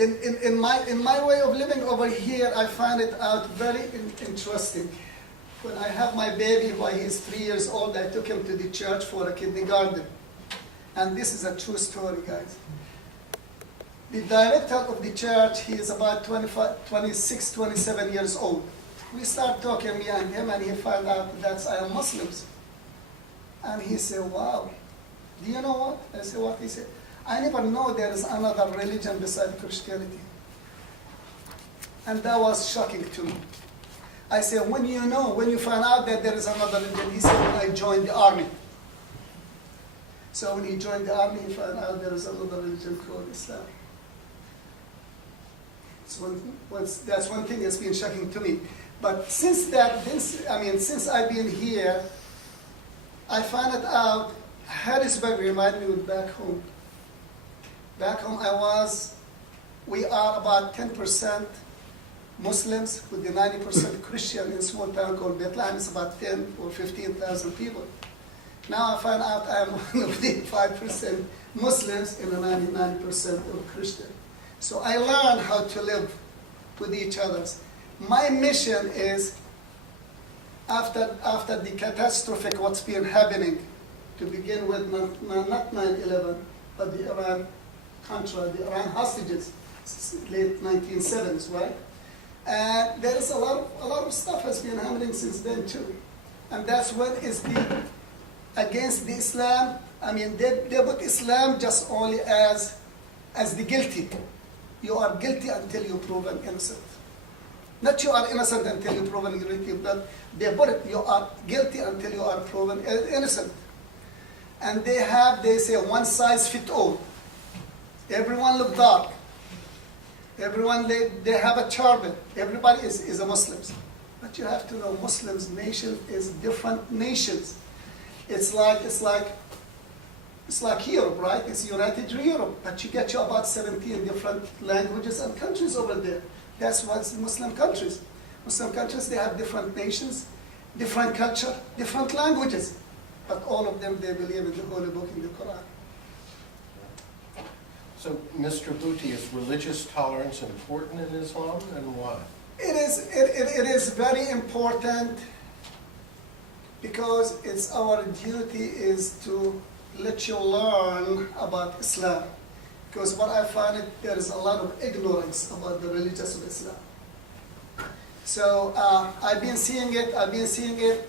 in my way of living over here, I find it out very interesting. When I have my baby, while he's 3 years old, I took him to the church for a kindergarten. And this is a true story, guys. The director of the church, he is about 26, 27 years old. We start talking, me and him, and he found out that I am Muslims. And he said, wow, do you know what? I said, what? He said, I never know there is another religion besides Christianity. And that was shocking to me. I said, when you find out that there is another religion, he said, when I joined the army. So when he joined the army, he found out there is another religion called Islam. That's one thing that's been shocking to me. But since since I've been here, I found it out. Harrisburg reminded me of back home. Back home we are about 10% Muslims with the 90% Christian in a small town called Bethlehem. It's about 10 or 15,000 people. Now I find out I'm one of the 5% Muslims and the 99% of Christian. So I learned how to live with each other. My mission is, after the catastrophic what's been happening, to begin with, not 9/11, but the Iran-Contra, the Iran hostages, late 1970s, right? And there is a lot of stuff has been happening since then too. And that's what is against the Islam. They put Islam just only as the guilty. You are guilty until you're proven innocent. Not you are innocent until you're proven guilty, but they put it, you are guilty until you are proven innocent. And they say one size fits all. Everyone look dark. Everyone, they have a turban. Everybody is a Muslim. But you have to know, Muslims nation is different nations. It's like Europe, right? It's United Europe, but you get about 17 different languages and countries over there. That's what's Muslim countries. Muslim countries, they have different nations, different culture, different languages. But all of them, they believe in the Holy Book, in the Quran. So, Mr. Bhuti, is religious tolerance important in Islam, and why? It is very important because it's our duty is to let you learn about Islam. Because what I find there is a lot of ignorance about the religions of Islam. So I've been seeing it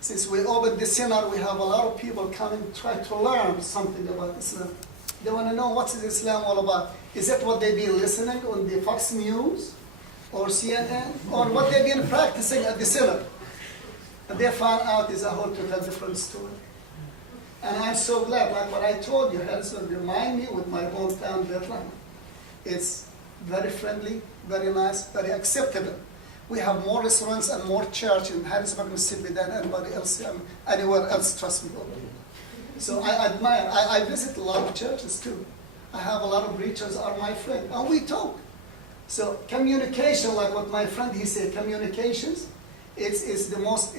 since we opened the center. We have a lot of people coming try to learn something about Islam. They want to know what is Islam all about. Is it what they've been listening on the Fox News or CNN, or what they've been practicing at the center? And they found out is a whole total different story. And I'm so glad, like what I told you, Harrisburg remind me with my hometown, Bethlehem. It's very friendly, very nice, very acceptable. We have more restaurants and more church in Harrisburg, Mississippi than anybody else, anywhere else, trust me. So I admire, I visit a lot of churches too. I have a lot of preachers are my friend, and we talk. So communication, like what my friend, he said, communications, it's the most,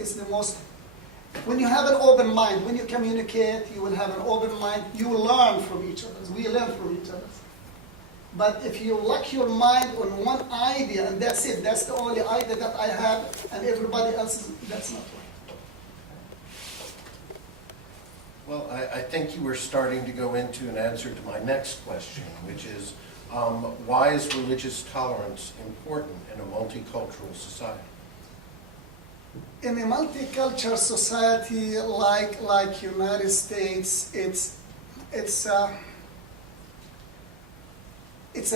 when you have an open mind, when you communicate, you will have an open mind, you will learn from each other. We learn from each other. But if you lock your mind on one idea, and that's it, that's the only idea that I have, and everybody else, that's not right. Well, I think you were starting to go into an answer to my next question, which is, why is religious tolerance important in a multicultural society? In a multicultural society like United States, it's a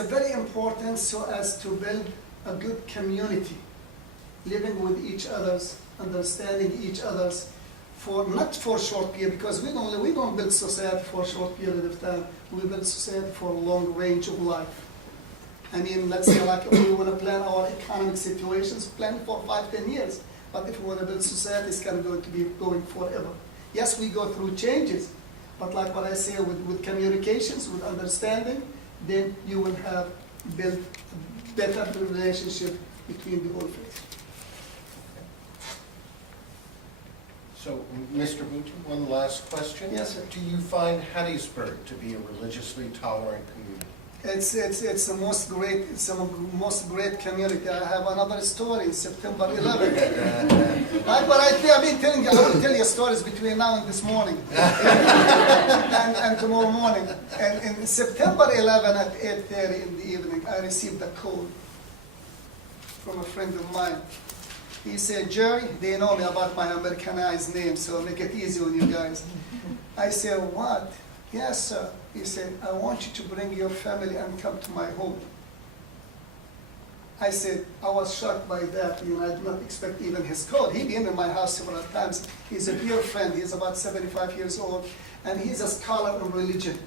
very important so as to build a good community, living with each other's, understanding each other's, not for short period, because we don't build society for a short period of time. We build society for a long range of life. I mean, let's say like if we want to plan our economic situations, plan for 5-10 years. But if we want to build society, it's going to be going forever. Yes, we go through changes, but like what I say with communications, with understanding, then you will have built a better relationship between the whole faith. So, Mr. Bhuti, one last question. Yes, sir. Do you find Hattiesburg to be a religiously tolerant community? It's the most great, it's the most great community. I have another story, September 11th. Like what I've been telling you, I will tell you stories between now and this morning, and tomorrow morning. And in September 11 at 8:30 in the evening, I received a call from a friend of mine. He said, Jerry, they know me about my Americanized name, so make it easy on you guys. I said, what? Yes, sir. He said, I want you to bring your family and come to my home. I said, I was shocked by that. I did not expect even his call. He'd been in my house several times. He's a dear friend. He's about 75 years old, and he's a scholar in religion.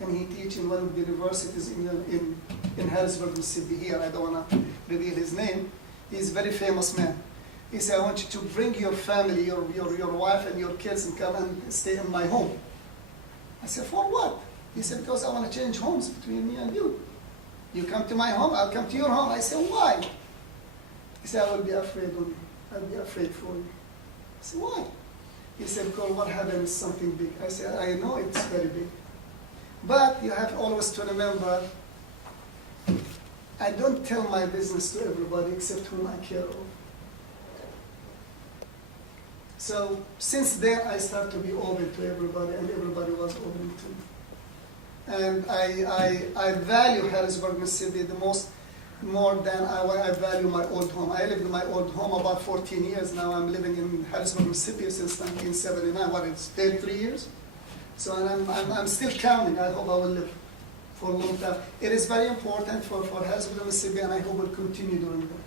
And he teaches in one of the universities in Harrisburg, Mississippi here. I don't want to reveal his name. He's a very famous man. He said, I want you to bring your family, your wife and your kids and come and stay in my home. I said, for what? He said, because I want to change homes between me and you. You come to my home, I'll come to your home. I said, why? He said, I will be afraid of you. I'll be afraid for you. I said, why? He said, because what happened is something big. I said, I know it's very big. But you have always to remember, I don't tell my business to everybody except whom I care of. So since then, I started to be open to everybody, and everybody was open to me. And I value Harrisburg, Mississippi more than I value my old home. I lived in my old home about 14 years now. I'm living in Harrisburg, Mississippi since 1979. What, it's 33 years? So I'm still counting. I hope I will live for a long time. It is very important for Harrisburg, Mississippi, and I hope we'll continue doing that.